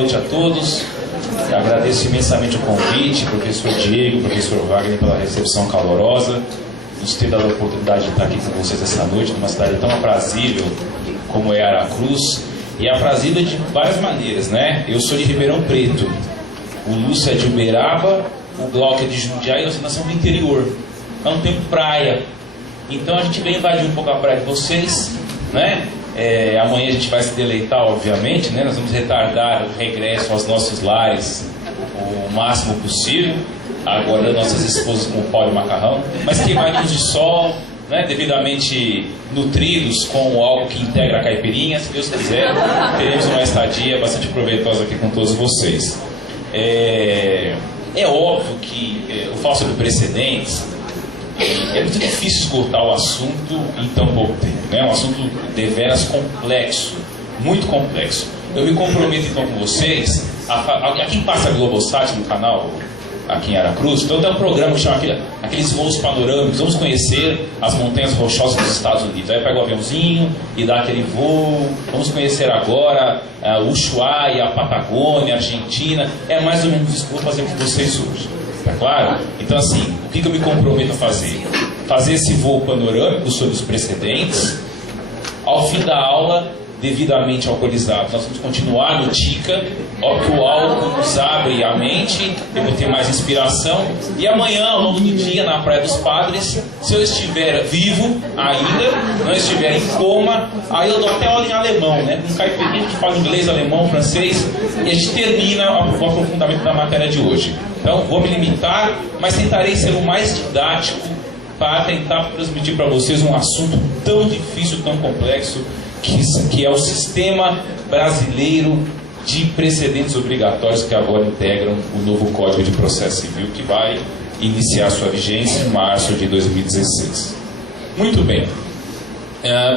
noite a todos. Agradeço imensamente o convite, professor Diego, professor Wagner, pela recepção calorosa. Nos ter dado a oportunidade de estar aqui com vocês essa noite, numa cidade tão aprazível como é Aracruz. E aprazível de várias maneiras, né? Eu sou de Ribeirão Preto, o Lúcio é de Uberaba, o Glauco é de Jundiaí, nós somos do interior. Não temos praia. Então a gente vem invadir um pouco a praia de vocês, né? Amanhã a gente vai se deleitar, obviamente, né? Nós vamos retardar o regresso aos nossos lares o máximo possível, aguardando nossas esposas com o pau e macarrão, mas queimadinhos de sol, né? Devidamente nutridos com o álcool que integra a caipirinha. Se Deus quiser, teremos uma estadia bastante proveitosa aqui com todos vocês. É óbvio que eu falo sobre precedentes. É muito difícil esgotar o assunto em tão pouco tempo, né? Um assunto deveras complexo, muito complexo. Eu me comprometo então com vocês, a quem passa a Globosat no canal aqui em Aracruz, então tem um programa que chama aqueles voos panorâmicos. Vamos conhecer as montanhas rochosas dos Estados Unidos. Aí pega o aviãozinho e dá aquele voo. Vamos conhecer agora o Ushuaia, a Patagônia, a Argentina. É mais ou menos isso que eu vou fazer com vocês hoje. Tá claro? Então, assim, o que eu me comprometo a fazer? Fazer esse voo panorâmico sobre os precedentes. Ao fim da aula, devidamente alcoolizados, nós vamos continuar no TICA. Óbvio que o álcool nos abre a mente, eu vou ter mais inspiração. E amanhã, ao longo do dia, na Praia dos Padres, se eu estiver vivo ainda, não estiver em coma, aí eu dou até aula em alemão, né? Um caipirinha que fala inglês, alemão, francês, e a gente termina o aprofundamento da matéria de hoje. Então, vou me limitar, mas tentarei ser o mais didático para tentar transmitir para vocês um assunto tão difícil, tão complexo, que é o sistema brasileiro de precedentes obrigatórios que agora integram o novo Código de Processo Civil, que vai iniciar sua vigência em março de 2016. Muito bem.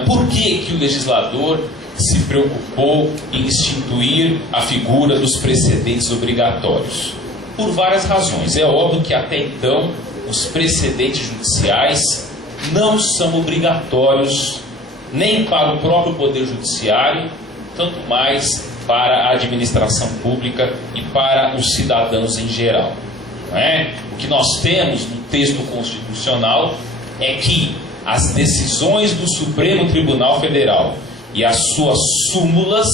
Por que o legislador se preocupou em instituir a figura dos precedentes obrigatórios? Por várias razões. É óbvio que até então os precedentes judiciais não são obrigatórios nem para o próprio Poder Judiciário, tanto mais para a administração pública e para os cidadãos em geral. Não é? O que nós temos no texto constitucional é que as decisões do Supremo Tribunal Federal e as suas súmulas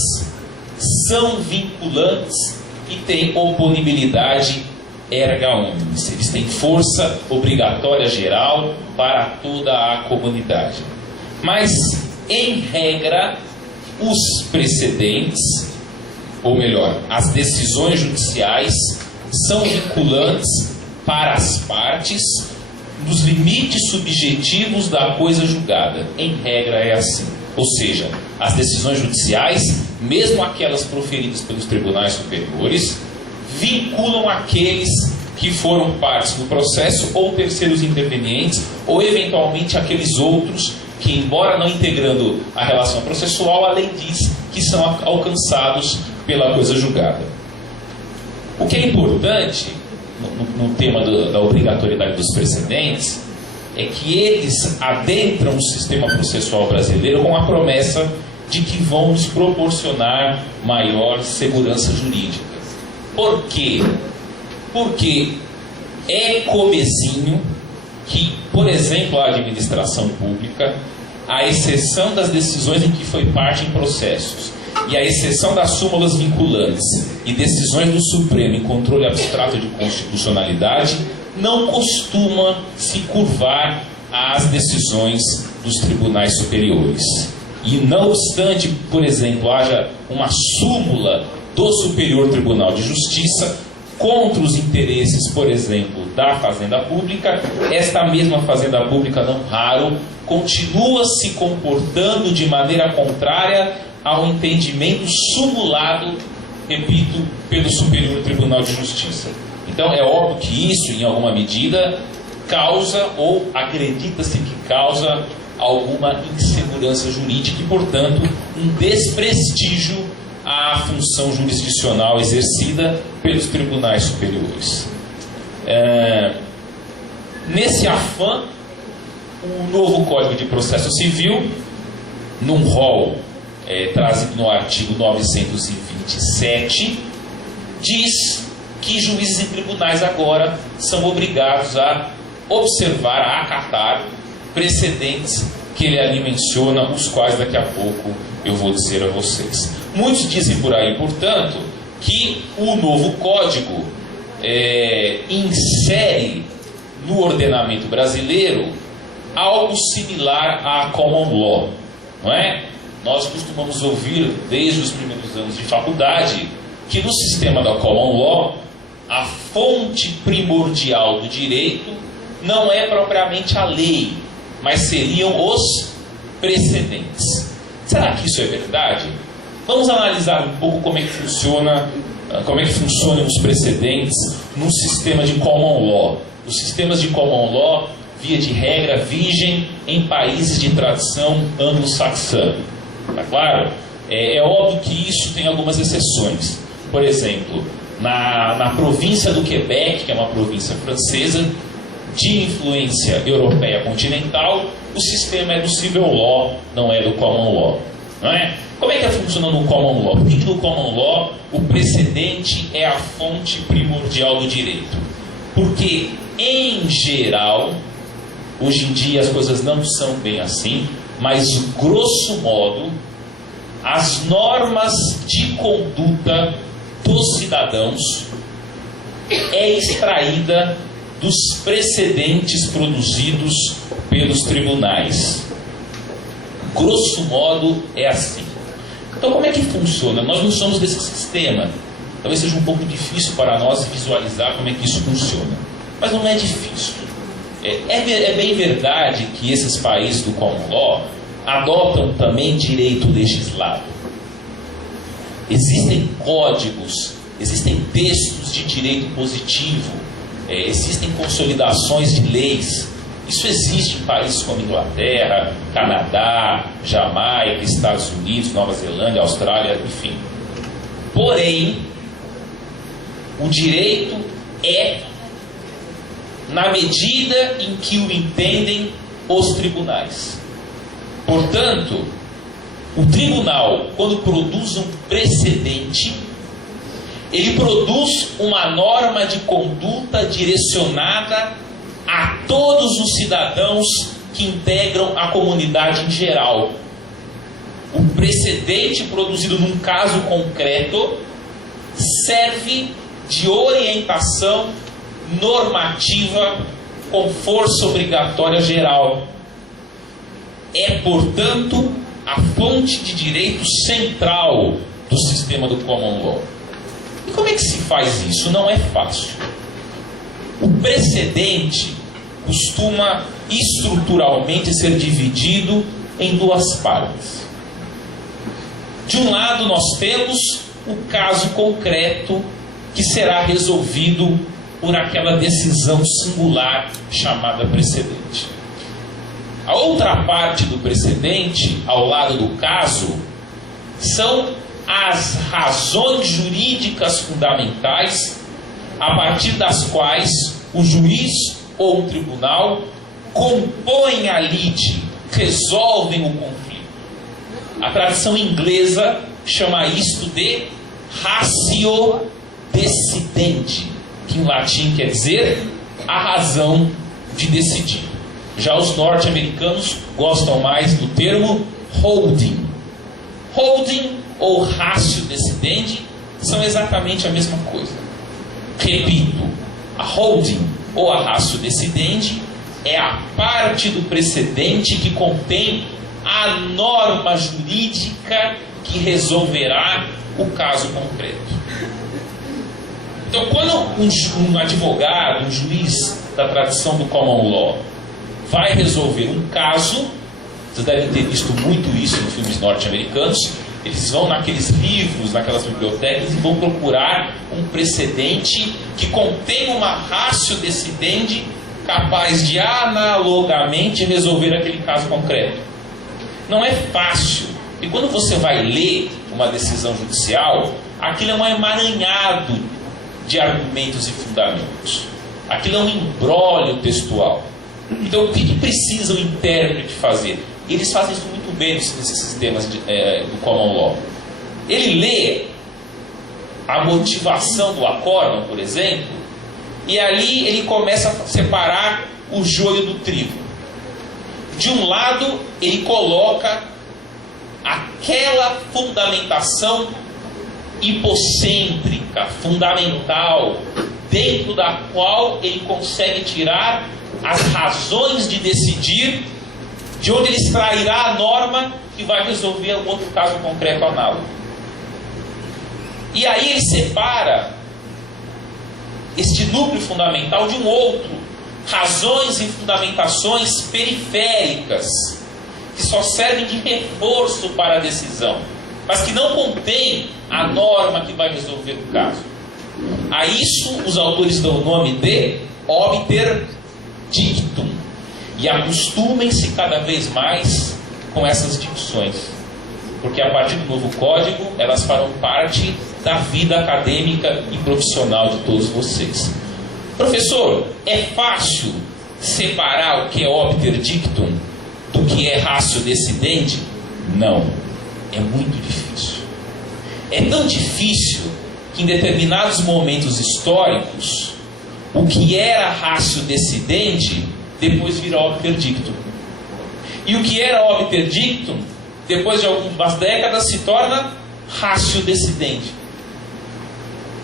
são vinculantes e têm oponibilidade erga omnes. Eles têm força obrigatória geral para toda a comunidade. Mas, em regra, os precedentes, ou melhor, as decisões judiciais, são vinculantes para as partes nos limites subjetivos da coisa julgada. Em regra é assim. Ou seja, as decisões judiciais, mesmo aquelas proferidas pelos tribunais superiores, vinculam aqueles que foram partes do processo ou terceiros intervenientes, ou eventualmente aqueles outros que, embora não integrando a relação processual, a lei diz que são alcançados pela coisa julgada. O que é importante no tema da obrigatoriedade dos precedentes é que eles adentram o sistema processual brasileiro com a promessa de que vão nos proporcionar maior segurança jurídica. Por quê? Porque é comezinho que, por exemplo, a administração pública, à exceção das decisões em que foi parte em processos, e à exceção das súmulas vinculantes e decisões do Supremo em controle abstrato de constitucionalidade, não costuma se curvar às decisões dos tribunais superiores. E não obstante, por exemplo, haja uma súmula do Superior Tribunal de Justiça contra os interesses, por exemplo, da Fazenda Pública, esta mesma Fazenda Pública, não raro, continua se comportando de maneira contrária ao entendimento sumulado, repito, pelo Superior Tribunal de Justiça. Então é óbvio que isso, em alguma medida, causa, ou acredita-se que causa, alguma insegurança jurídica e, portanto, um desprestígio à função jurisdicional exercida pelos tribunais superiores. Nesse afã, o novo Código de Processo Civil, num rol trazido no artigo 927, diz que juízes em tribunais agora são obrigados a observar, a acatar precedentes que ele ali menciona, os quais daqui a pouco eu vou dizer a vocês. Muitos dizem por aí, portanto, que o novo código insere no ordenamento brasileiro algo similar à common law, não é? Nós costumamos ouvir desde os primeiros anos de faculdade que no sistema da common law a fonte primordial do direito não é propriamente a lei, mas seriam os precedentes. Será que isso é verdade? Vamos analisar um pouco como é que funcionam os precedentes num sistema de common law. Os sistemas de common law, via de regra, vigem em países de tradição anglo-saxã. Tá claro? É óbvio que isso tem algumas exceções. Por exemplo, na província do Quebec, que é uma província francesa, de influência europeia continental, o sistema é do civil law, não é do common law. Não é? Como é que funciona no common law? Por que no common law o precedente é a fonte primordial do direito? Porque, em geral, hoje em dia as coisas não são bem assim, mas grosso modo, as normas de conduta dos cidadãos é extraída dos precedentes produzidos pelos tribunais. Grosso modo é assim. Então como é que funciona? Nós não somos desse sistema. Talvez seja um pouco difícil para nós visualizar como é que isso funciona. Mas não é difícil. É bem verdade que esses países do common law adotam também direito legislado. Existem códigos, existem textos de direito positivo, existem consolidações de leis. Isso existe em países como Inglaterra, Canadá, Jamaica, Estados Unidos, Nova Zelândia, Austrália, enfim. Porém, o direito é na medida em que o entendem os tribunais. Portanto, o tribunal, quando produz um precedente, ele produz uma norma de conduta direcionada a todos os cidadãos que integram a comunidade em geral. O precedente produzido num caso concreto serve de orientação normativa com força obrigatória geral. É, portanto, a fonte de direito central do sistema do common law. E como é que se faz isso? Não é fácil. O precedente costuma estruturalmente ser dividido em duas partes. De um lado, nós temos o caso concreto que será resolvido por aquela decisão singular chamada precedente. A outra parte do precedente, ao lado do caso, são as razões jurídicas fundamentais a partir das quais o juiz ou um tribunal compõem a lide, resolvem o conflito. A tradição inglesa chama isto de ratio decidendi, que em latim quer dizer a razão de decidir. Já os norte-americanos gostam mais do termo holding. Holding ou ratio decidendi são exatamente a mesma coisa. Repito, a holding ou a ratio decidendi é a parte do precedente que contém a norma jurídica que resolverá o caso concreto. Então, quando um advogado, um juiz da tradição do common law vai resolver um caso, vocês devem ter visto muito isso em filmes norte-americanos, eles vão naqueles livros, naquelas bibliotecas e vão procurar um precedente que contém uma ratio decidendi capaz de analogamente resolver aquele caso concreto. Não é fácil. E quando você vai ler uma decisão judicial, aquilo é um emaranhado de argumentos e fundamentos. Aquilo é um imbróglio textual. Então, o que precisa o intérprete fazer? Eles fazem isso muito bem nesses sistemas do common law. Ele lê a motivação do acórdão, por exemplo, e ali ele começa a separar o joio do trigo. De um lado, ele coloca aquela fundamentação hipocêntrica, fundamental, dentro da qual ele consegue tirar as razões de decidir, de onde ele extrairá a norma que vai resolver um outro caso concreto análogo. E aí ele separa este núcleo fundamental de um outro, razões e fundamentações periféricas, que só servem de reforço para a decisão, mas que não contém a norma que vai resolver o caso. A isso os autores dão o nome de obiter dictum, e acostumem-se cada vez mais com essas dicções, porque a partir do novo código elas farão parte da vida acadêmica e profissional de todos vocês. Professor, é fácil separar o que é obiter dictum do que é ratio decidente? Não, é muito difícil. É tão difícil que em determinados momentos históricos o que era ratio decidente depois vira obiter dictum. E o que era obiter dictum, depois de algumas décadas, se torna ratio decidente.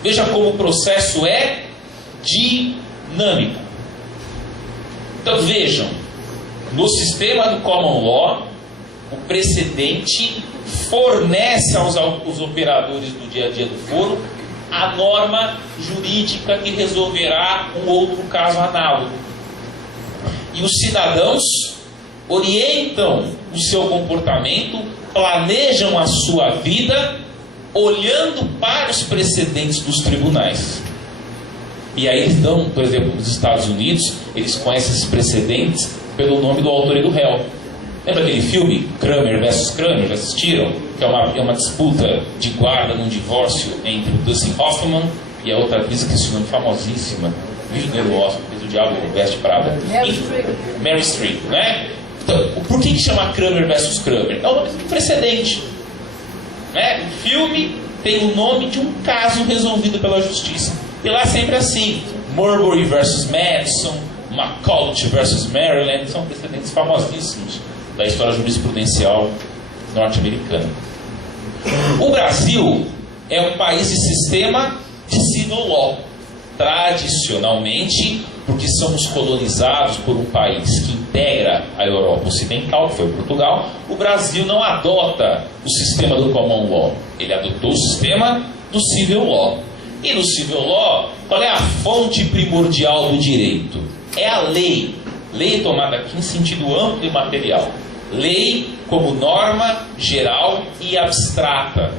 Veja como o processo é dinâmico. Então vejam, no sistema do common law, o precedente fornece aos operadores do dia a dia do foro a norma jurídica que resolverá um outro caso análogo. E os cidadãos orientam o seu comportamento, planejam a sua vida, olhando para os precedentes dos tribunais. E aí eles dão, por exemplo, nos Estados Unidos, eles conhecem esses precedentes pelo nome do autor e do réu. Lembra aquele filme, Kramer versus Kramer, já assistiram? Que é uma disputa de guarda num divórcio entre o Dustin Hoffman e a outra atriz, que é uma famosíssima, vive no Oscar, fez o Diabo Veste Prada. Mary Streep, né? Então, por que chama Kramer versus Kramer? É o nome do precedente. Né? O filme tem o nome de um caso resolvido pela justiça. E lá é sempre assim. Marbury versus Madison, McCulloch versus Maryland, são precedentes famosíssimos da história jurisprudencial norte-americana. O Brasil é um país de sistema de civil law. Tradicionalmente, porque somos colonizados por um país que integra a Europa Ocidental, que foi Portugal, o Brasil não adota o sistema do common law. Ele adotou o sistema do civil law. E no civil law, qual é a fonte primordial do direito? É a lei. Lei tomada aqui em sentido amplo e material. Lei como norma geral e abstrata.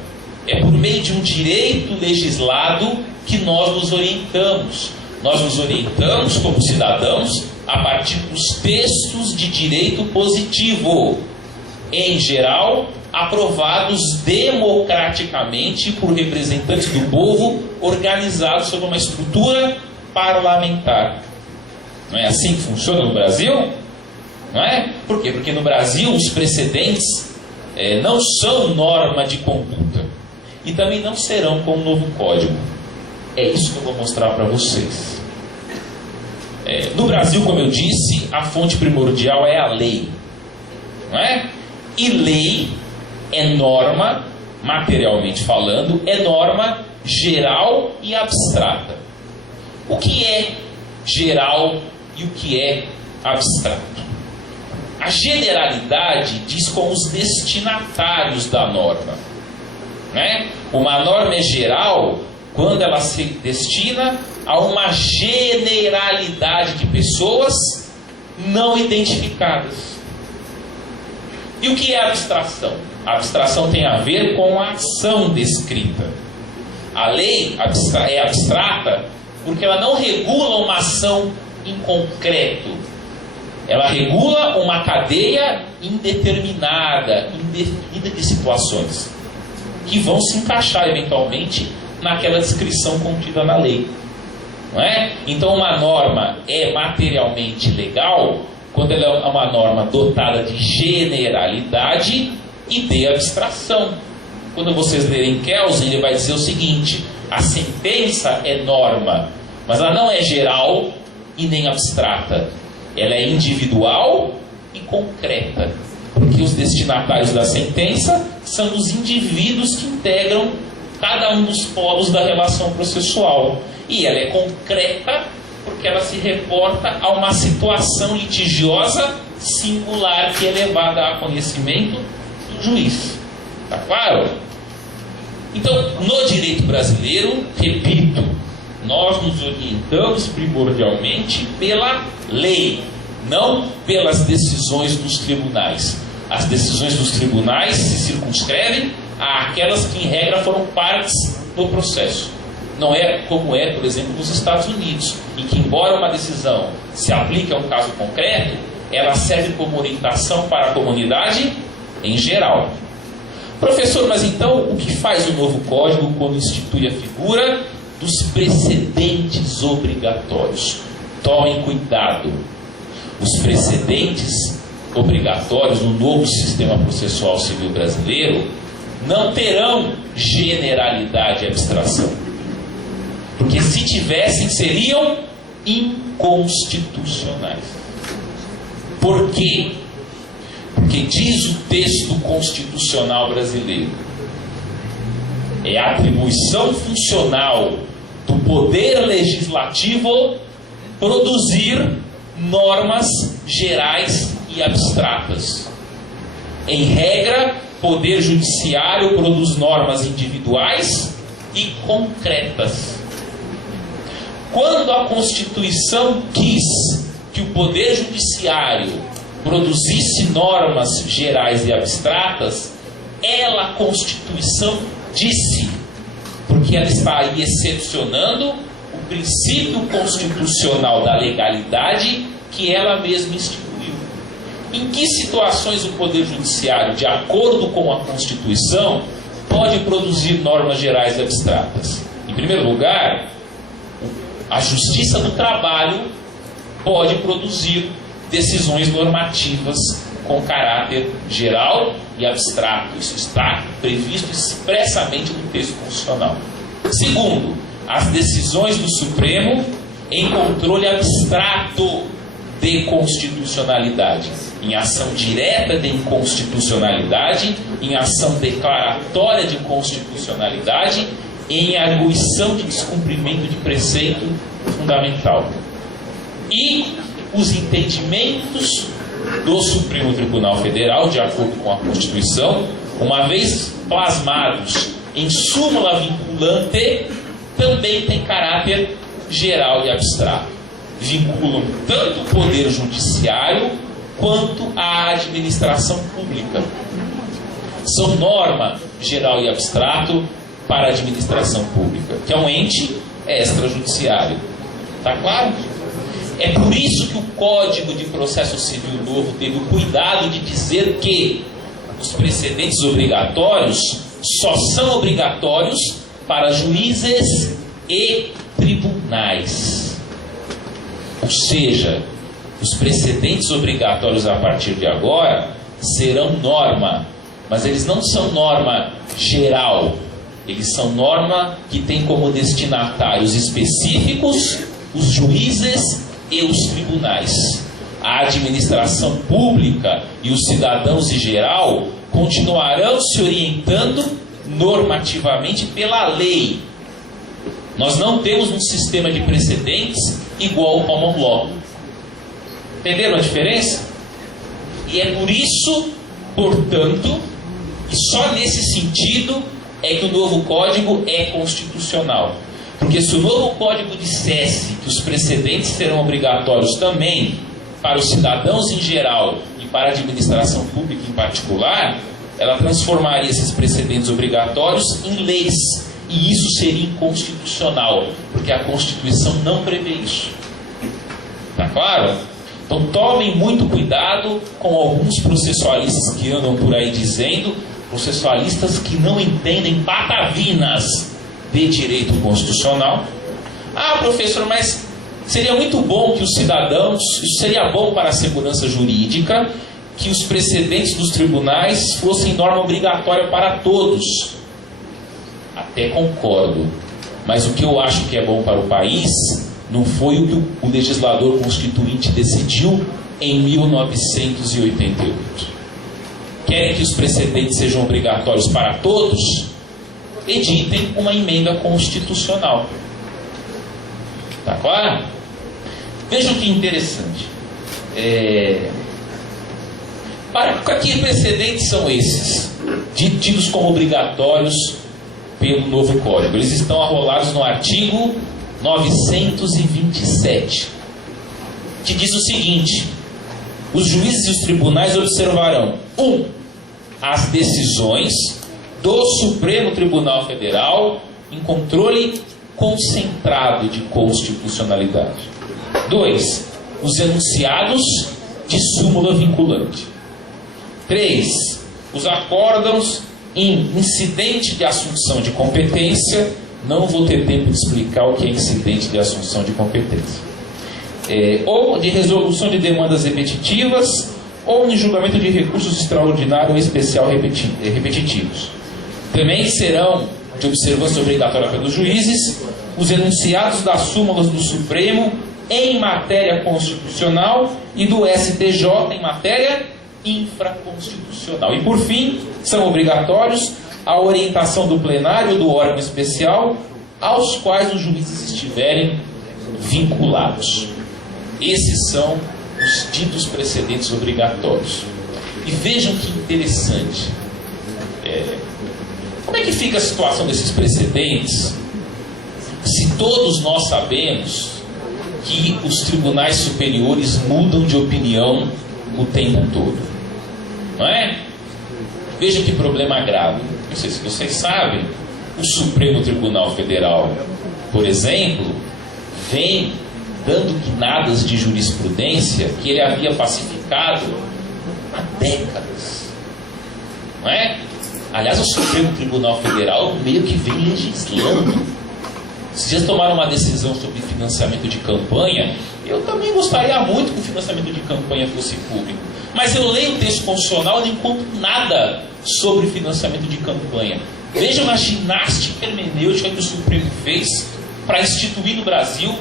É por meio de um direito legislado que nós nos orientamos. Nós nos orientamos como cidadãos a partir dos textos de direito positivo, em geral, aprovados democraticamente por representantes do povo, organizados sob uma estrutura parlamentar. Não é assim que funciona no Brasil? Não é? Por quê? Porque no Brasil os precedentes não são norma de conduta e também não serão com o novo código. É isso que eu vou mostrar para vocês. No Brasil, como eu disse, a fonte primordial é a lei. Não é? E lei é norma, materialmente falando, é norma geral e abstrata. O que é geral e o que é abstrato? A generalidade diz com os destinatários da norma. Né? Uma norma é geral quando ela se destina a uma generalidade de pessoas não identificadas. E o que é abstração? A abstração tem a ver com a ação descrita. A lei é abstrata porque ela não regula uma ação em concreto. Ela regula uma cadeia indeterminada, indefinida de situações, que vão se encaixar eventualmente naquela descrição contida na lei. Não é? Então uma norma é materialmente legal quando ela é uma norma dotada de generalidade e de abstração. Quando vocês lerem Kelsen, ele vai dizer o seguinte: A sentença é norma, mas ela não é geral e nem abstrata. Ela é individual e concreta, porque os destinatários da sentença são os indivíduos que integram cada um dos polos da relação processual. E ela é concreta porque ela se reporta a uma situação litigiosa singular que é levada a conhecimento do juiz. Está claro? Então, no direito brasileiro, repito, nós nos orientamos primordialmente pela lei, não pelas decisões dos tribunais. As decisões dos tribunais se circunscrevem àquelas que, em regra, foram partes do processo. Não é como é, por exemplo, nos Estados Unidos, em que, embora uma decisão se aplique a um caso concreto, ela serve como orientação para a comunidade em geral. Professor, mas então o que faz o novo Código quando institui a figura dos precedentes obrigatórios? Tomem cuidado. Os precedentes obrigatórios no novo sistema processual civil brasileiro não terão generalidade e abstração. Porque se tivessem, seriam inconstitucionais. Por quê? Porque diz o texto constitucional brasileiro: é a atribuição funcional do poder legislativo produzir normas gerais e abstratas. Em regra, poder judiciário produz normas individuais e concretas. Quando a Constituição quis que o poder judiciário produzisse normas gerais e abstratas, ela, a Constituição, disse, porque ela está aí excepcionando o princípio constitucional da legalidade que ela mesma instituiu. Em que situações o Poder Judiciário, de acordo com a Constituição, pode produzir normas gerais e abstratas? Em primeiro lugar, a Justiça do Trabalho pode produzir decisões normativas com caráter geral e abstrato. Isso está previsto expressamente no texto constitucional. Segundo, as decisões do Supremo em controle abstrato de constitucionalidade, em ação direta de inconstitucionalidade, em ação declaratória de constitucionalidade, em arguição de descumprimento de preceito fundamental. E os entendimentos do Supremo Tribunal Federal, de acordo com a Constituição, uma vez plasmados em súmula vinculante, também tem caráter geral e abstrato. Vinculam tanto o Poder Judiciário quanto a administração pública. São norma geral e abstrato para a administração pública, que é um ente extrajudiciário. Está claro? É por isso que o Código de Processo Civil Novo teve o cuidado de dizer que os precedentes obrigatórios só são obrigatórios para juízes e tribunais. Ou seja, os precedentes obrigatórios a partir de agora serão norma, mas eles não são norma geral, eles são norma que tem como destinatários específicos os juízes e os tribunais. A administração pública e os cidadãos em geral continuarão se orientando normativamente pela lei. Nós não temos um sistema de precedentes igual ao common law. Entenderam a diferença? E é por isso, portanto, e só nesse sentido é que o novo código é constitucional. Porque se o novo código dissesse que os precedentes serão obrigatórios também para os cidadãos em geral e para a administração pública em particular, ela transformaria esses precedentes obrigatórios em leis. E isso seria inconstitucional, porque a Constituição não prevê isso. Está claro? Então tomem muito cuidado com alguns processualistas que andam por aí dizendo, processualistas que não entendem patavinas de direito constitucional. Ah, professor, mas seria muito bom que os cidadãos, isso seria bom para a segurança jurídica, que os precedentes dos tribunais fossem norma obrigatória para todos. Até concordo, Mas o que eu acho que é bom para o país não foi o que o legislador constituinte decidiu em 1988. Querem que os precedentes sejam obrigatórios para todos? Editem uma emenda constitucional. Tá claro? Vejam que interessante. Que precedentes são esses, tidos como obrigatórios pelo novo Código? Eles estão arrolados no artigo 927, que diz o seguinte: os juízes e os tribunais observarão: 1. As decisões do Supremo Tribunal Federal em controle concentrado de constitucionalidade. 2. Os enunciados de súmula vinculante. 3. Os acórdãos em incidente de assunção de competência. Não vou ter tempo de explicar o que é incidente de assunção de competência. Ou de resolução de demandas repetitivas, ou em julgamento de recursos extraordinários ou especial repetitivos. Também serão de observância obrigatória pelos juízes os enunciados das súmulas do Supremo em matéria constitucional e do STJ em matéria infraconstitucional. E por fim, são obrigatórios a orientação do plenário ou do órgão especial aos quais os juízes estiverem vinculados. Esses são os ditos precedentes obrigatórios. E vejam que interessante. Como é que fica a situação desses precedentes se todos nós sabemos que os tribunais superiores mudam de opinião o tempo todo? Não é? Veja que problema grave. Não sei se vocês sabem, o Supremo Tribunal Federal, por exemplo, vem dando guinadas de jurisprudência que ele havia pacificado há décadas. Não é? Aliás, o Supremo Tribunal Federal meio que vem legislando. Esses dias tomaram uma decisão sobre financiamento de campanha. Eu também gostaria muito que o financiamento de campanha fosse público. Mas eu leio o texto constitucional e não encontro nada sobre financiamento de campanha. Vejam a ginástica hermenêutica que o Supremo fez para instituir no Brasil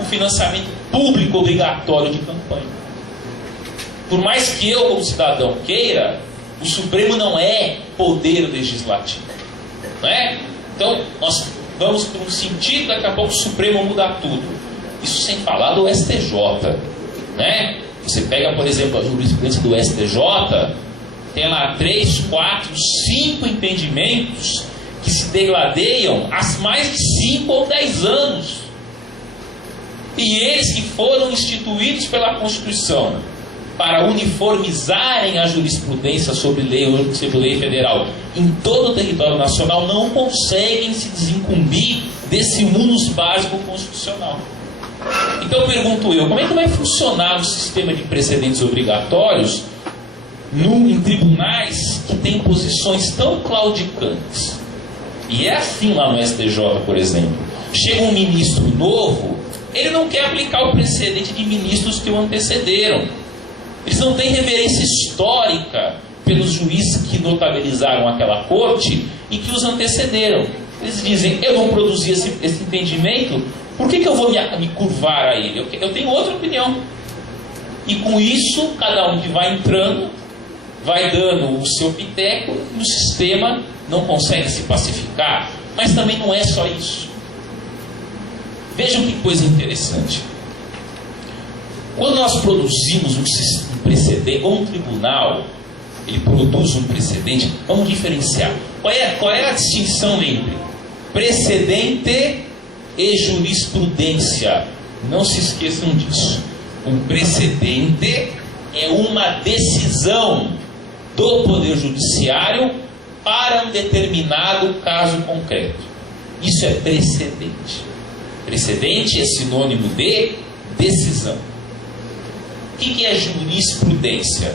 o financiamento público obrigatório de campanha. Por mais que eu, como cidadão, queira, o Supremo não é poder legislativo. Não é? Então, nós vamos por um sentido, daqui a pouco o Supremo muda tudo. Isso sem falar do STJ. Né? Você pega, por exemplo, a jurisprudência do STJ, tem lá 3, 4, 5 entendimentos que se degladeiam há mais de 5 ou 10 anos. E eles que foram instituídos pela Constituição para uniformizarem a jurisprudência sobre lei federal em todo o território nacional, não conseguem se desincumbir desse munus básico constitucional. Então pergunto eu, como é que vai funcionar o sistema de precedentes obrigatórios em tribunais que têm posições tão claudicantes? E é assim lá no STJ, por exemplo. Chega um ministro novo, ele não quer aplicar o precedente de ministros que o antecederam. Eles não têm reverência histórica pelos juízes que notabilizaram aquela corte e que os antecederam. Eles dizem, eu não produzi esse entendimento, por que eu vou me curvar a ele? Eu tenho outra opinião. E com isso, cada um que vai entrando, vai dando o seu piteco, e o sistema não consegue se pacificar. Mas também não é só isso. Vejam que coisa interessante. Quando nós produzimos um precedente, ou um tribunal, ele produz um precedente, vamos diferenciar. Qual é a distinção entre precedente e jurisprudência? Não se esqueçam disso. Um precedente é uma decisão do Poder Judiciário para um determinado caso concreto. Isso é precedente. Precedente é sinônimo de decisão. O que é jurisprudência?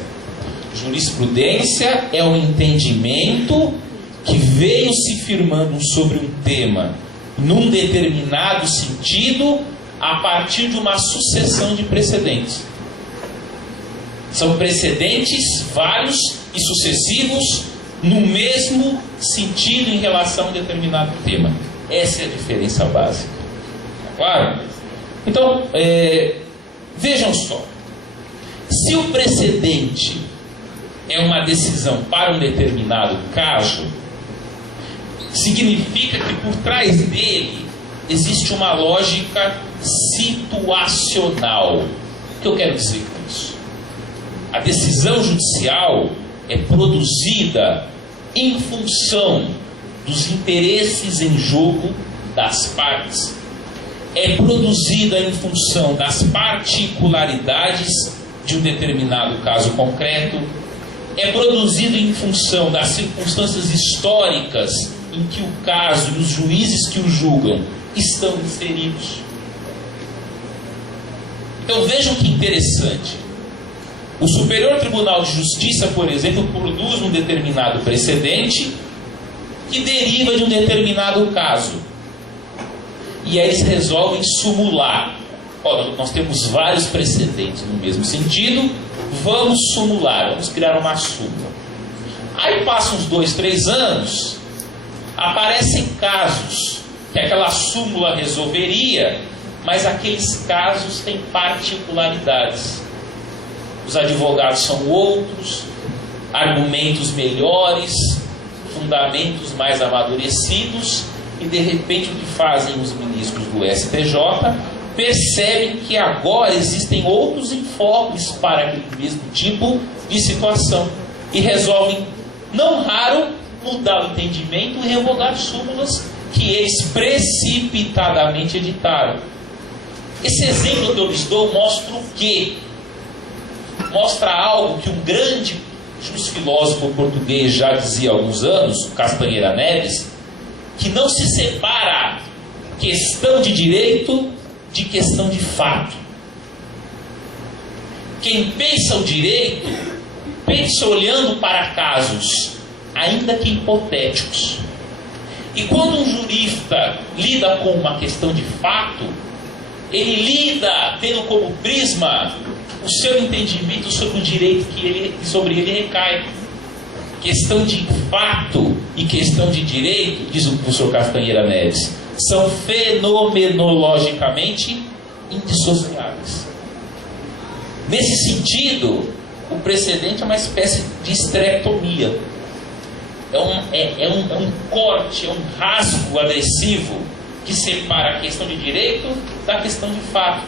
Jurisprudência é um entendimento que veio se firmando sobre um tema num determinado sentido a partir de uma sucessão de precedentes. São precedentes vários e sucessivos no mesmo sentido em relação a um determinado tema. Essa é a diferença básica. Claro? Então, vejam só. Se o precedente é uma decisão para um determinado caso, significa que por trás dele existe uma lógica situacional. O que eu quero dizer com isso? A decisão judicial é produzida em função dos interesses em jogo das partes. É produzida em função das particularidades de um determinado caso concreto. É produzido em função das circunstâncias históricas em que o caso e os juízes que o julgam estão inseridos. Então vejam que interessante. O Superior Tribunal de Justiça, por exemplo, produz um determinado precedente que deriva de um determinado caso. E aí eles resolvem sumular. Olha, nós temos vários precedentes no mesmo sentido, vamos sumular, vamos criar uma súmula. Aí passam uns 2, 3 anos, aparecem casos que aquela súmula resolveria, mas aqueles casos têm particularidades. Os advogados são outros, argumentos melhores, fundamentos mais amadurecidos, e de repente o que fazem os ministros do STJ percebem que agora existem outros enfoques para aquele mesmo tipo de situação e resolvem, não raro, mudar o entendimento e revogar súmulas que eles precipitadamente editaram. Esse exemplo que eu lhes dou mostra o quê? Mostra algo que um grande filósofo português já dizia há alguns anos, Castanheira Neves, que não se separa questão de direito de questão de fato. Quem pensa o direito, pensa olhando para casos, ainda que hipotéticos. E quando um jurista lida com uma questão de fato, ele lida tendo como prisma o seu entendimento sobre o direito que sobre ele recai. Questão de fato e questão de direito, diz o professor Castanheira Neves, são fenomenologicamente indissociáveis. Nesse sentido, o precedente é uma espécie de esterectomia. É um corte, é um rasgo agressivo que separa a questão de direito da questão de fato.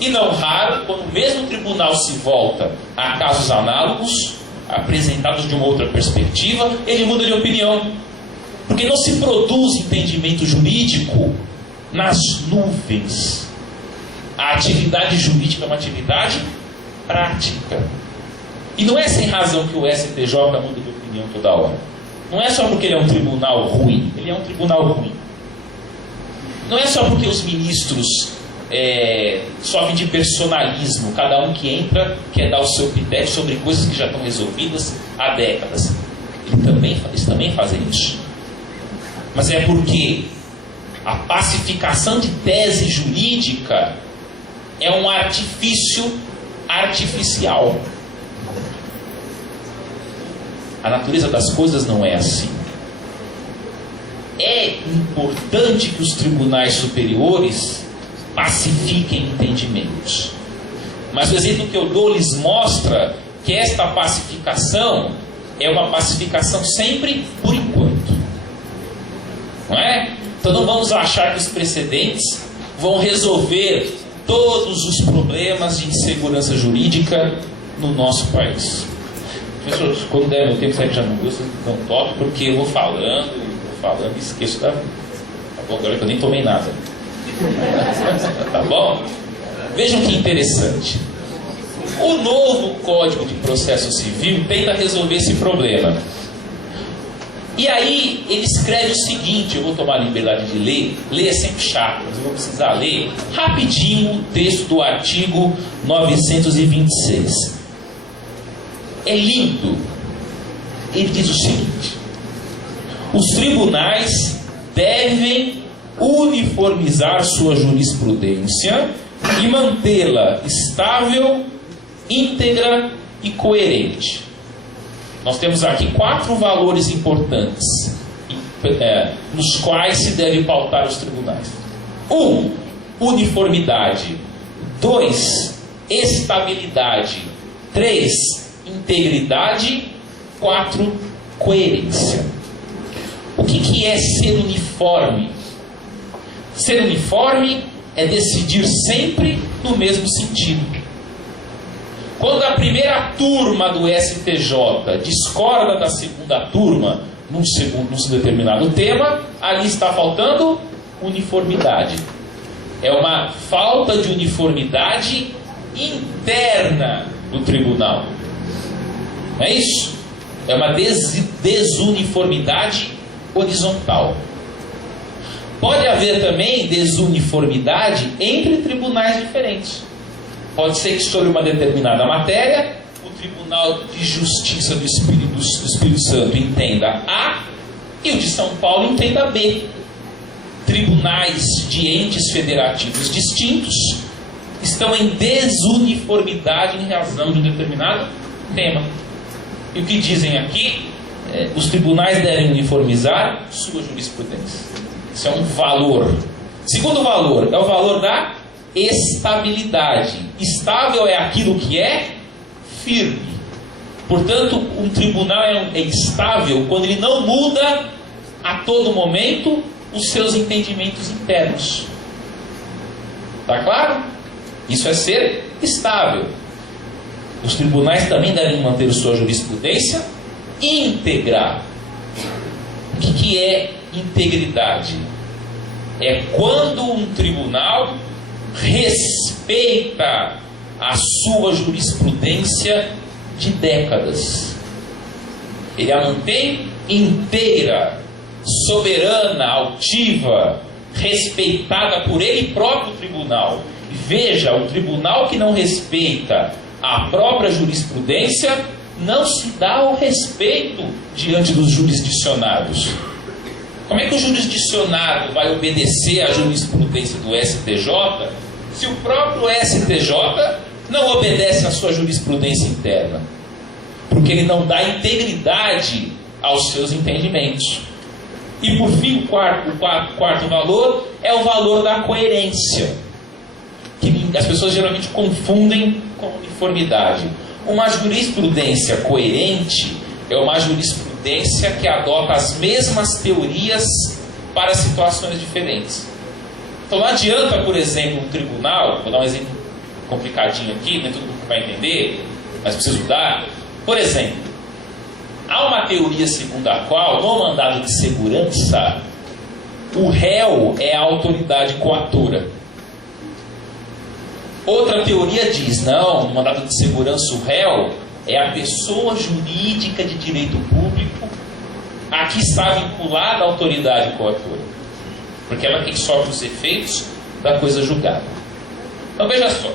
E não raro, quando o mesmo tribunal se volta a casos análogos, apresentados de uma outra perspectiva, ele muda de opinião. Porque não se produz entendimento jurídico nas nuvens. A atividade jurídica é uma atividade prática. E não é sem razão que o STJ muda de opinião toda hora. Não é só porque ele é um tribunal ruim. Ele é um tribunal ruim. Não é só porque os ministros sofrem de personalismo. Cada um que entra quer dar o seu pitaco sobre coisas que já estão resolvidas há décadas. Eles também fazem isso. Mas é porque a pacificação de tese jurídica é um artifício artificial. A natureza das coisas não é assim. É importante que os tribunais superiores pacifiquem entendimentos. Mas o exemplo que eu dou lhes mostra que esta pacificação é uma pacificação sempre por enquanto. Não é? Então não vamos achar que os precedentes vão resolver todos os problemas de insegurança jurídica no nosso país. Professor, quando der meu tempo, já não gosto, não toque, porque eu vou falando e esqueço da vida. Tá bom? Agora que eu nem tomei nada. Tá bom? Vejam que interessante. O novo Código de Processo Civil tenta resolver esse problema. E aí ele escreve o seguinte, eu vou tomar a liberdade de ler é sempre chato, mas eu vou precisar ler rapidinho o texto do artigo 926. É lindo. Ele diz o seguinte: os tribunais devem uniformizar sua jurisprudência e mantê-la estável, íntegra e coerente. Nós temos aqui 4 valores importantes: nos quais se deve pautar os tribunais. 1. Uniformidade. 2. Estabilidade. 3. Integridade. 4. Coerência. O que é ser uniforme? Ser uniforme é decidir sempre no mesmo sentido. Quando a primeira turma do STJ discorda da segunda turma num determinado tema, ali está faltando uniformidade. É uma falta de uniformidade interna do tribunal. Não é isso? É uma desuniformidade horizontal. Pode haver também desuniformidade entre tribunais diferentes. Pode ser que sobre uma determinada matéria, o Tribunal de Justiça do Espírito Santo entenda A e o de São Paulo entenda B. Tribunais de entes federativos distintos estão em desuniformidade em razão de um determinado tema. E o que dizem aqui? Os tribunais devem uniformizar sua jurisprudência. Isso é um valor. Segundo valor, é o valor da estabilidade. Estável é aquilo que é firme. Portanto, um tribunal é estável quando ele não muda a todo momento os seus entendimentos internos. Está claro? Isso é ser estável. Os tribunais também devem manter sua jurisprudência íntegra. O que é integridade? É quando um tribunal respeita a sua jurisprudência de décadas. Ele a mantém inteira, soberana, altiva, respeitada por ele próprio tribunal. Veja, o tribunal que não respeita a própria jurisprudência não se dá o respeito diante dos jurisdicionados. Como é que o jurisdicionado vai obedecer à jurisprudência do STJ se o próprio STJ não obedece à sua jurisprudência interna? Porque ele não dá integridade aos seus entendimentos. E por fim, o quarto valor é o valor da coerência, que as pessoas geralmente confundem com uniformidade. Uma jurisprudência coerente é uma jurisprudência que adota as mesmas teorias para situações diferentes. Então não adianta, por exemplo, um tribunal, vou dar um exemplo complicadinho aqui, nem todo mundo vai entender, mas preciso dar. Por exemplo, há uma teoria segundo a qual, no mandado de segurança, o réu é a autoridade coatora. Outra teoria diz, não, no mandado de segurança o réu é a pessoa jurídica de direito público a que está vinculada à autoridade coatora, porque ela é quem sofre os efeitos da coisa julgada. Então veja só,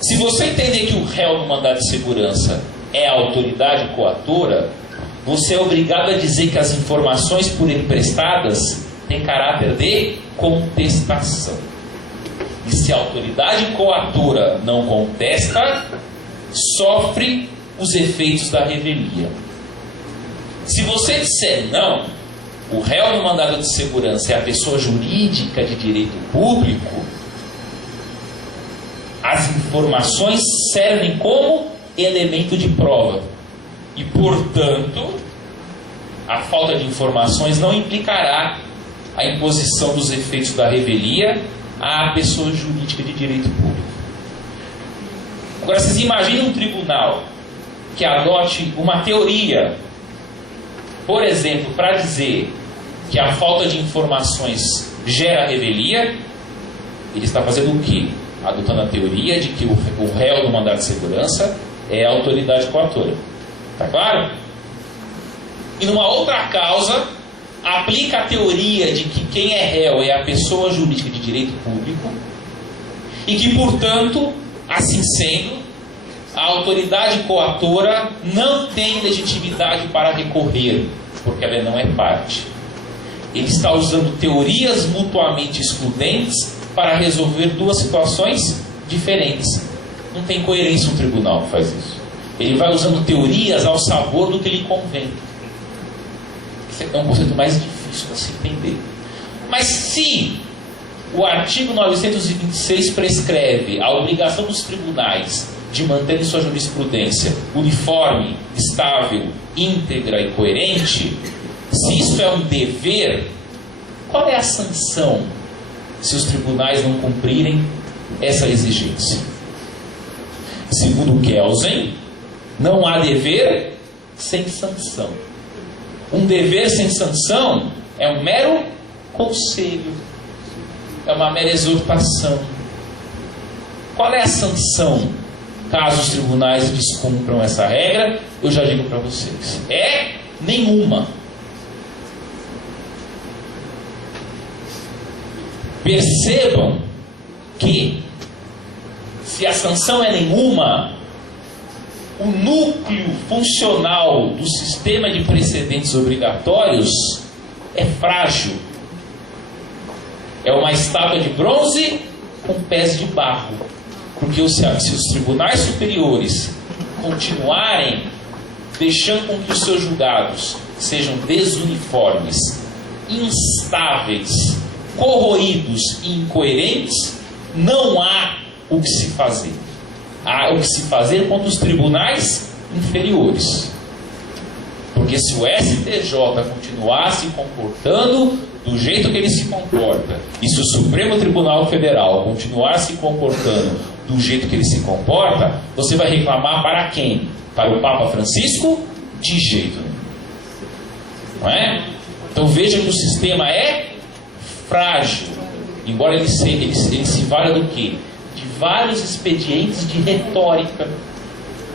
se você entender que o réu no mandado de segurança é a autoridade coatora, você é obrigado a dizer que as informações por ele prestadas têm caráter de contestação. E se a autoridade coatora não contesta, sofre os efeitos da revelia. Se você disser não, o réu no mandado de segurança é a pessoa jurídica de direito público, as informações servem como elemento de prova. E, portanto, a falta de informações não implicará a imposição dos efeitos da revelia à pessoa jurídica de direito público. Agora, vocês imaginam um tribunal que adote uma teoria, por exemplo, para dizer que a falta de informações gera revelia? Ele está fazendo o quê? Adotando a teoria de que o réu do mandado de segurança é a autoridade coatora. Está claro? E numa outra causa, aplica a teoria de que quem é réu é a pessoa jurídica de direito público e que, portanto, assim sendo, a autoridade coatora não tem legitimidade para recorrer, porque ela não é parte. Ele está usando teorias mutuamente excludentes para resolver duas situações diferentes. Não tem coerência um tribunal que faz isso. Ele vai usando teorias ao sabor do que lhe convém. Esse é um conceito mais difícil difícil de se entender. Mas se o artigo 926 prescreve a obrigação dos tribunais de manterem sua jurisprudência uniforme, estável, íntegra e coerente, se isso é um dever, qual é a sanção se os tribunais não cumprirem essa exigência? Segundo Kelsen, não há dever sem sanção. Um dever sem sanção é um mero conselho, é uma mera exortação. Qual é a sanção caso os tribunais descumpram essa regra? Eu já digo para vocês: é nenhuma. Percebam que, se a sanção é nenhuma, o núcleo funcional do sistema de precedentes obrigatórios é frágil. É uma estátua de bronze com pés de barro. Porque se os tribunais superiores continuarem deixando com que os seus julgados sejam desuniformes, instáveis, corroídos e incoerentes, não há o que se fazer. Há o que se fazer contra os tribunais inferiores. Porque se o STJ continuar se comportando do jeito que ele se comporta, e se o Supremo Tribunal Federal continuar se comportando do jeito que ele se comporta, você vai reclamar para quem? Para o Papa Francisco? De jeito nenhum. Não é? Então veja que o sistema é frágil, embora ele se valha do quê? De vários expedientes de retórica.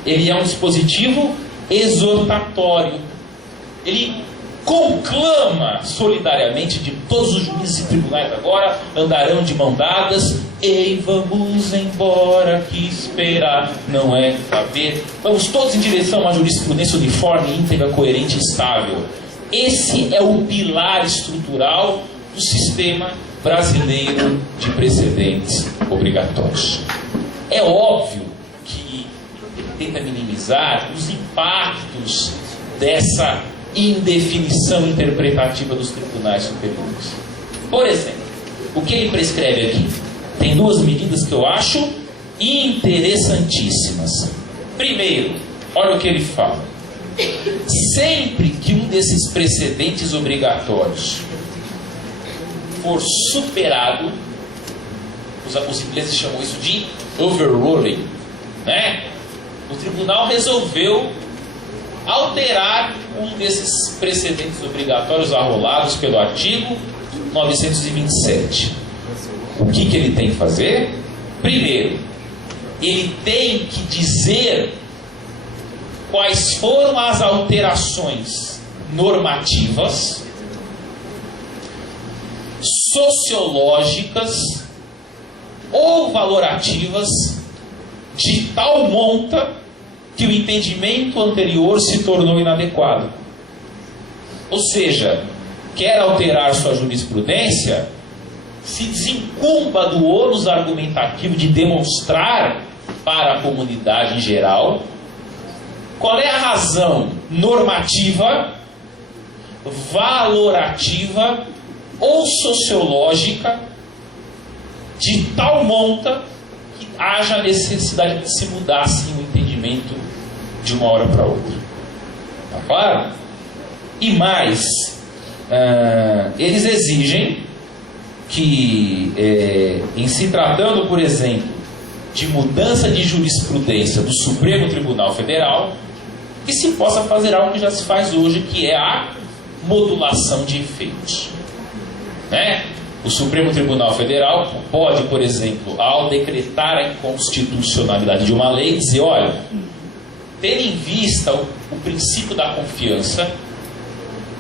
Ele é um dispositivo exortatório. Ele conclama solidariamente de todos os juízes e tribunais agora andarão de mão dadas. Ei, vamos embora, que esperar não é haver. Vamos todos em direção a uma jurisprudência uniforme, íntegra, coerente e estável. Esse é o pilar estrutural do sistema brasileiro de precedentes obrigatórios. É óbvio que tenta minimizar os impactos dessa indefinição interpretativa dos tribunais superiores. Por exemplo, o que ele prescreve aqui? Tem duas medidas que eu acho interessantíssimas. Primeiro, olha o que ele fala. Sempre que um desses precedentes obrigatórios for superado, os ingleses chamam isso de overruling, né? O tribunal resolveu alterar um desses precedentes obrigatórios arrolados pelo artigo 927. O que ele tem que fazer? Primeiro, ele tem que dizer quais foram as alterações normativas, sociológicas ou valorativas de tal monta que o entendimento anterior se tornou inadequado. Ou seja, quer alterar sua jurisprudência, se desincumba do ônus argumentativo de demonstrar para a comunidade em geral qual é a razão normativa, valorativa ou sociológica de tal monta que haja necessidade de se mudar assim, o entendimento de uma hora para outra. Tá claro? E mais, eles exigem que, em se tratando, por exemplo, de mudança de jurisprudência do Supremo Tribunal Federal, que se possa fazer algo que já se faz hoje, que é a modulação de efeitos. Né? O Supremo Tribunal Federal pode, por exemplo, ao decretar a inconstitucionalidade de uma lei, dizer, olha, tendo em vista o princípio da confiança,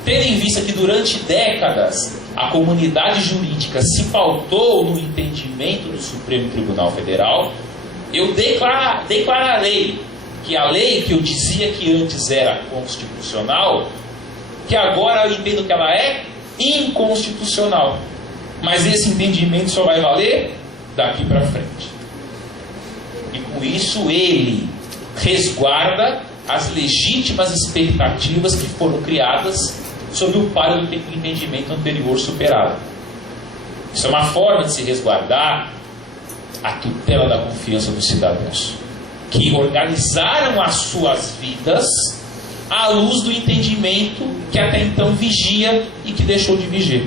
tendo em vista que durante décadas a comunidade jurídica se pautou no entendimento do Supremo Tribunal Federal, eu declararei que a lei que eu dizia que antes era constitucional, que agora eu entendo que ela é inconstitucional. Mas esse entendimento só vai valer daqui para frente. E com isso ele resguarda as legítimas expectativas que foram criadas sob o paro do entendimento anterior superado. Isso é uma forma de se resguardar a tutela da confiança dos cidadãos, que organizaram as suas vidas à luz do entendimento que até então vigia e que deixou de vigiar.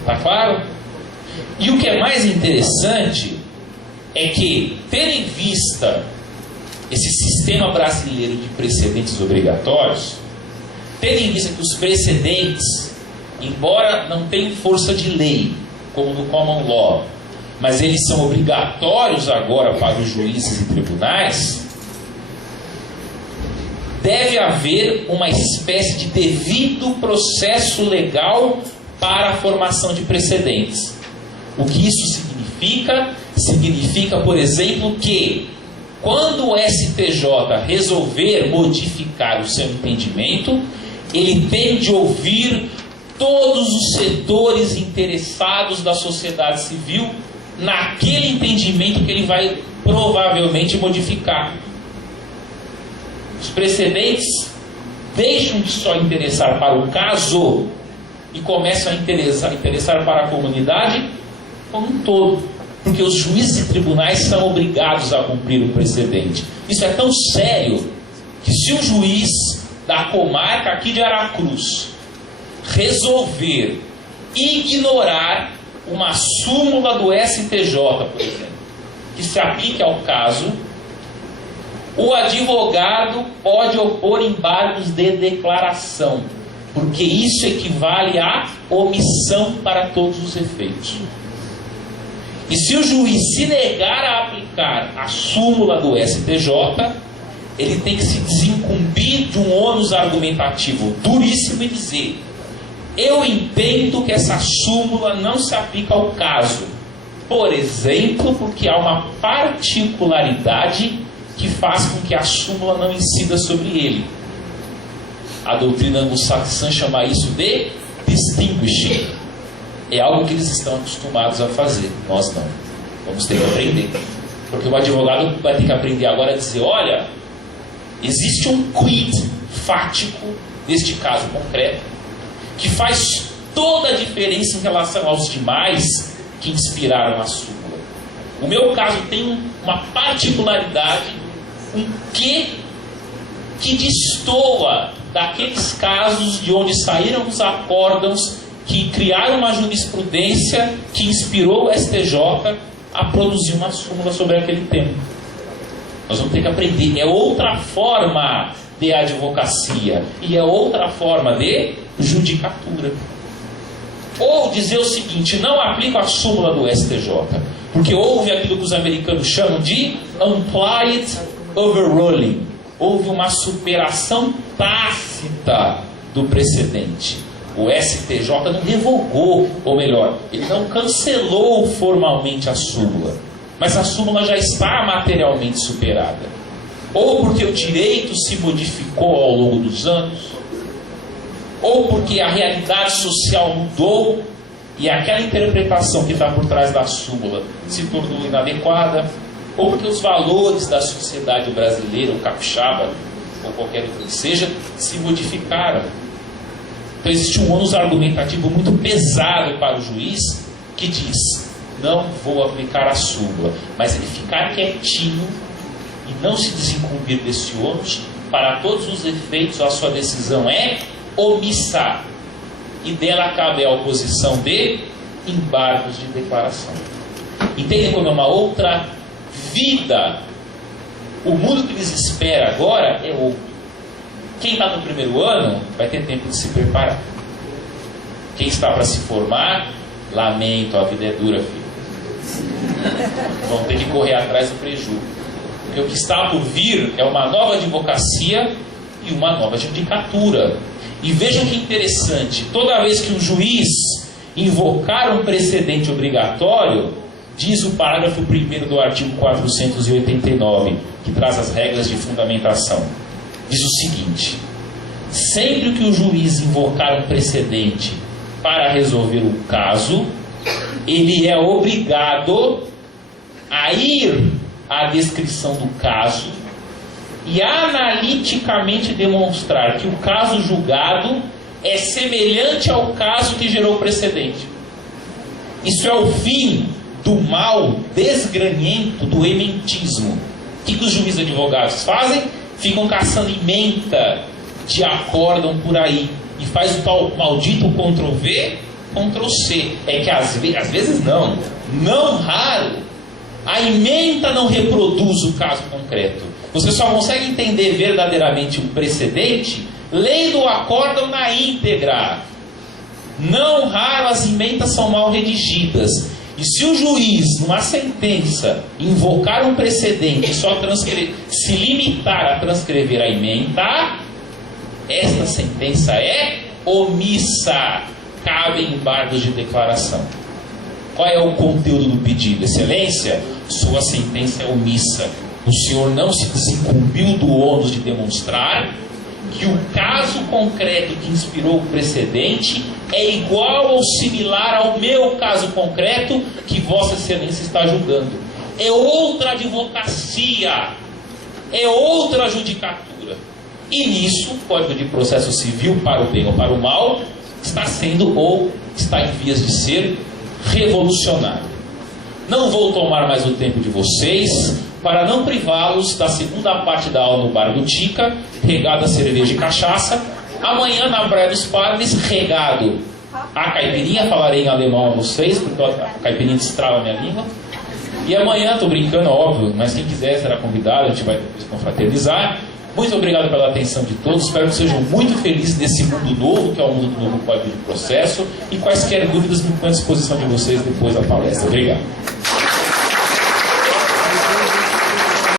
Está claro? E o que é mais interessante é que, tendo em vista esse sistema brasileiro de precedentes obrigatórios, tendo em vista que os precedentes, embora não tenham força de lei, como no common law, mas eles são obrigatórios agora para os juízes e tribunais, deve haver uma espécie de devido processo legal para a formação de precedentes. O que isso significa? Significa, por exemplo, que quando o STJ resolver modificar o seu entendimento, ele tem de ouvir todos os setores interessados da sociedade civil naquele entendimento que ele vai provavelmente modificar. Os precedentes deixam de só interessar para o caso e começam a interessar para a comunidade como um todo, porque os juízes e tribunais são obrigados a cumprir o precedente. Isso é tão sério que se o juiz da comarca aqui de Aracruz resolver ignorar uma súmula do STJ, por exemplo, que se aplique ao caso, o advogado pode opor embargos de declaração, porque isso equivale à omissão para todos os efeitos. E se o juiz se negar a aplicar a súmula do STJ, ele tem que se desincumbir de um ônus argumentativo duríssimo e dizer: eu entendo que essa súmula não se aplica ao caso, por exemplo, porque há uma particularidade que faz com que a súmula não incida sobre ele. A doutrina anglo-saxã chama isso de distinguishing. É algo que eles estão acostumados a fazer, nós não. Vamos ter que aprender. Porque o advogado vai ter que aprender agora a dizer: olha, existe um quid fático, neste caso concreto, que faz toda a diferença em relação aos demais que inspiraram a súmula. O meu caso tem uma particularidade, um quê que destoa daqueles casos de onde saíram os acórdãos que criaram uma jurisprudência que inspirou o STJ a produzir uma súmula sobre aquele tema. Nós vamos ter que aprender. É outra forma de advocacia e é outra forma de judicatura. Ou dizer o seguinte: não aplico a súmula do STJ, porque houve aquilo que os americanos chamam de implied overruling. Houve uma superação tácita do precedente. O STJ não revogou, ou melhor, ele não cancelou formalmente a súmula, mas a súmula já está materialmente superada. Ou porque o direito se modificou ao longo dos anos, ou porque a realidade social mudou e aquela interpretação que está por trás da súmula se tornou inadequada, ou porque os valores da sociedade brasileira, ou capixaba, ou qualquer outro que seja, se modificaram. Então existe um ônus argumentativo muito pesado para o juiz que diz: não vou aplicar a súmula, mas ele ficar quietinho e não se desincumbir desse ônus, para todos os efeitos a sua decisão é omissa, e dela cabe a oposição de embargos de declaração. Entendem como é uma outra vida? O mundo que lhes espera agora é outro. Quem está no primeiro ano vai ter tempo de se preparar. Quem está para se formar, lamento, a vida é dura, filho. Vão ter que correr atrás do prejuízo. Porque o que está por vir é uma nova advocacia e uma nova judicatura. E vejam que interessante: toda vez que um juiz invocar um precedente obrigatório, diz o parágrafo 1º do artigo 489, que traz as regras de fundamentação, diz o seguinte: sempre que o juiz invocar um precedente para resolver o caso, ele é obrigado a ir à descrição do caso e analiticamente demonstrar que o caso julgado é semelhante ao caso que gerou o precedente. Isso é o fim do mal desgranhento do ementismo. O que os juízes e advogados fazem? Ficam caçando ementa de acórdão por aí. E faz o tal maldito Ctrl-V, Ctrl-C. É que às vezes não raro, a ementa não reproduz o caso concreto. Você só consegue entender verdadeiramente o precedente lendo o acórdão na íntegra. Não raro as ementas são mal redigidas. E se o juiz, numa sentença, invocar um precedente e só se limitar a transcrever a ementa, esta sentença é omissa. Cabem embargos de declaração. Qual é o conteúdo do pedido? Excelência, sua sentença é omissa. O senhor não se desincumbiu do ônus de demonstrar que o caso concreto que inspirou o precedente é igual ou similar ao meu caso concreto que Vossa Excelência está julgando. É outra advocacia, é outra judicatura. E nisso, o Código de Processo Civil, para o bem ou para o mal, está sendo ou está em vias de ser revolucionário. Não vou tomar mais o tempo de vocês para não privá-los da segunda parte da aula no Bar do Tica, regado a cerveja e cachaça. Amanhã na Praia dos Padres, regado a caipirinha, falarei em alemão a vocês, porque a caipirinha destrava a minha língua. E amanhã, estou brincando, óbvio, mas quem quiser será convidado, a gente vai depois confraternizar. Muito obrigado pela atenção de todos, espero que sejam muito felizes nesse mundo novo, que é o mundo do novo Código de Processo, e quaisquer dúvidas me põe à disposição de vocês depois da palestra. Obrigado.